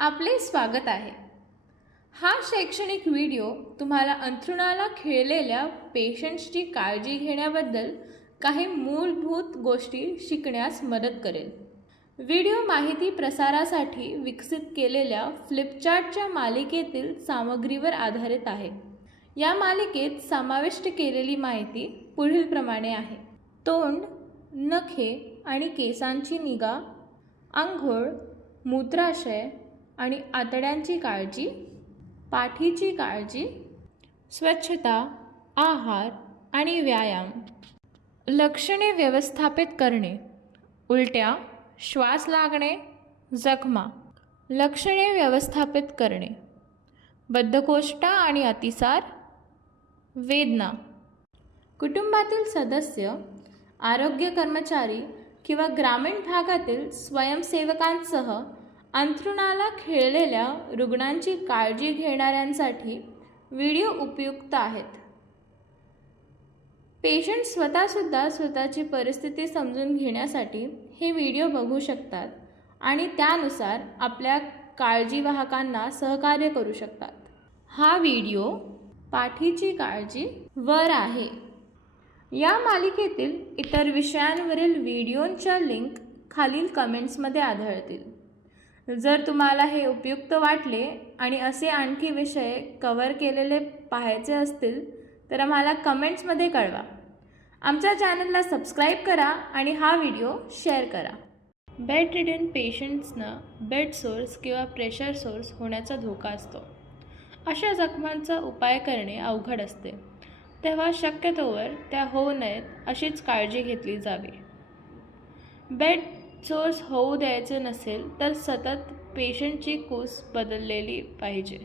आपले स्वागत आहे. हा शैक्षणिक व्हिडिओ तुम्हाला अंथरुणाला खिळलेल्या पेशंट्सची काळजी घेण्याबद्दल काही मूलभूत गोष्टी शिकण्यास मदत करेल. व्हिडिओ माहिती प्रसारासाठी विकसित केलेल्या फ्लिपचार्टच्या मालिकेतील सामग्रीवर आधारित आहे. या मालिकेत समाविष्ट केलेली माहिती पुढीलप्रमाणे आहे. तोंड नखे आणि केसांची निगा आंघोळ मूत्राशय आणि आतड्यांची काळजी पाठीची काळजी स्वच्छता आहार आणि व्यायाम. लक्षणे व्यवस्थापित करणे उलट्या श्वास लागणे जखमा. लक्षणे व्यवस्थापित करणे. बद्धकोष्ठा आणि अतिसार वेदना. कुटुंबातील सदस्य आरोग्य कर्मचारी किंवा ग्रामीण भागातील स्वयंसेवकांसह अंथरुणाला खिळलेल्या रुग्णांची काळजी घेणाऱ्यांसाठी व्हिडिओ उपयुक्त आहेत. पेशंट स्वतःसुद्धा स्वतःची परिस्थिती समजून घेण्यासाठी हे व्हिडिओ बघू शकतात आणि त्यानुसार आपल्या काळजीवाहकांना सहकार्य करू शकतात. हा व्हिडिओ पाठीची काळजी वर आहे. या मालिकेतील इतर विषयांवरील व्हिडिओंच्या लिंक खालील कमेंट्समध्ये आढळतील. जर तुम्हाला हे उपयुक्त वाटले आणि असे आणखी विषय कवर केलेले पाहायचे असतील तर आम्हाला कमेंट्समध्ये कळवा. आमच्या चॅनलला सबस्क्राईब करा आणि हा व्हिडिओ शेअर करा. बेड रिडन पेशंट्सना बेड सोर्स किंवा प्रेशर सोर्स होण्याचा धोका असतो. अशा जखमांचा उपाय करणे अवघड असते. तेव्हा शक्यतोवर त्या होऊ नयेत अशीच काळजी घेतली जावी. बेड चोर्स होऊ द्यायचे नसेल तर सतत पेशंटची कूस बदललेली पाहिजे.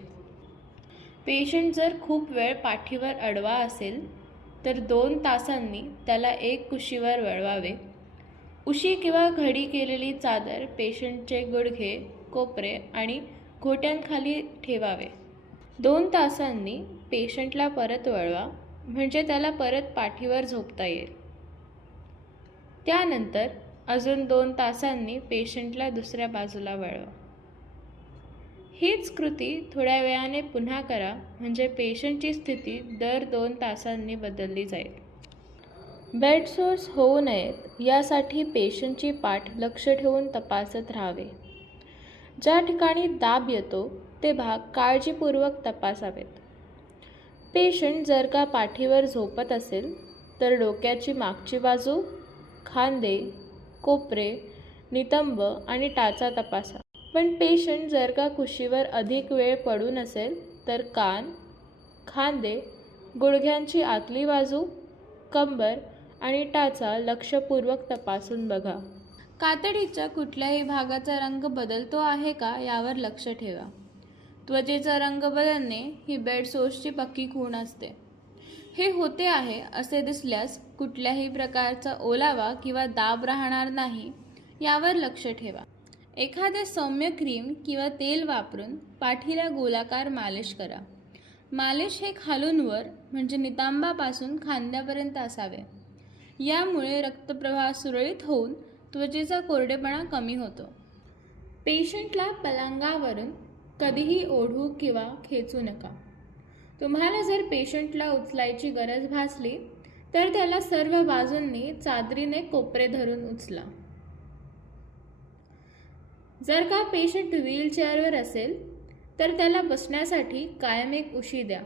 पेशंट जर खूप वेळ पाठीवर अडवा असेल तर दोन तासांनी त्याला एक कुशीवर वळवावे. उशी किंवा घडी केलेली चादर पेशंटचे गुडघे कोपरे आणि घोट्यांखाली ठेवावे. दोन तासांनी पेशंटला परत वळवा म्हणजे त्याला परत पाठीवर झोपता येईल. त्यानंतर अजून दोन तासांनी पेशंटला दुसऱ्या बाजूला वळवा. हीच कृती थोड्या वेळाने पुन्हा करा म्हणजे पेशंटची स्थिती दर दोन तासांनी बदलली जाईल. बेड सोर्स होऊ नयेत यासाठी पेशंटची पाठ लक्ष ठेवून तपासत राहावे. ज्या ठिकाणी दाब येतो ते भाग काळजीपूर्वक तपासावेत. पेशंट जर का पाठीवर झोपत असेल तर डोक्याची मागची बाजू खांदे कोपरे नितंब आणि टाचा तपासा. पण पेशंट जर का कुशीवर अधिक वेळ पडून असेल तर कान खांदे गुडघ्यांची आतली बाजू कंबर आणि टाचा लक्षपूर्वक तपासून बघा. कातडीच्या कुठल्याही भागाचा रंग बदलतो आहे का यावर लक्ष ठेवा. त्वचेचा रंग बदलणे ही बेड सोर्सची पक्की खूण असते. हे होते आहे असे दिसल्यास कुठल्याही प्रकारचा ओलावा किंवा दाब राहणार नाही यावर लक्ष ठेवा. एखादे सौम्य क्रीम किंवा तेल वापरून पाठीला गोलाकार मालिश करा. मालिश हे खालूनवर म्हणजे नितांबापासून खांद्यापर्यंत असावे. यामुळे रक्तप्रवाह सुरळीत होऊन त्वचेचा कोरडेपणा कमी होतो. पेशंटला पलंगावरून कधीही ओढू किंवा खेचू नका. तुम्हाला जर पेशंटला उचलायची गरज भासली तर त्याला सर्व बाजूंनी चादरीने कोपरे धरून उचला. जर का पेशंट व्हीलचेअरवर असेल तर त्याला बसण्यासाठी कायम एक उशी द्या.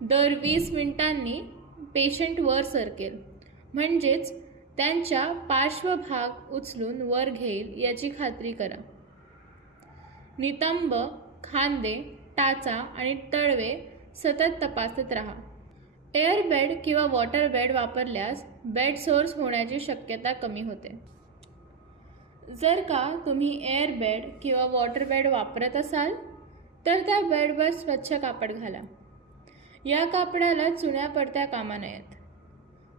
दर वीस मिनिटांनी पेशंट वर सरकेल म्हणजेच त्यांच्या पार्श्वभाग उचलून वर घेईल याची खात्री करा. नितंब खांदे टाचा आणि तळवे सतत तपासत राहा. एअर बेड किंवा वॉटर बेड वापरल्यास बेड सोर्स होण्याची शक्यता कमी होते. जर का तुम्ही एअर बेड किंवा वॉटर बेड वापरत असाल तर त्या बेडवर स्वच्छ कापड घाला. या कापडाला चुण्या पडत्या कामा नयेत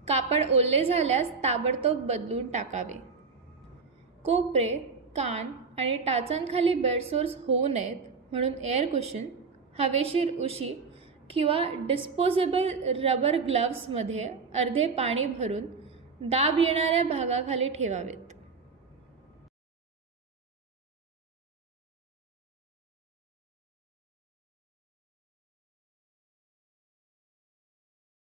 कापड ओले झाल्यास ताबडतोब बदलून टाकावे. कोपरे कान आणि टाचांखाली बेड सोर्स होऊ नयेत. म्हणून एअर कुशन हवेशीर उशी किंवा डिस्पोजेबल रबर ग्लव्समध्ये अर्धे पाणी भरून दाब येणाऱ्या भागाखाली ठेवावेत.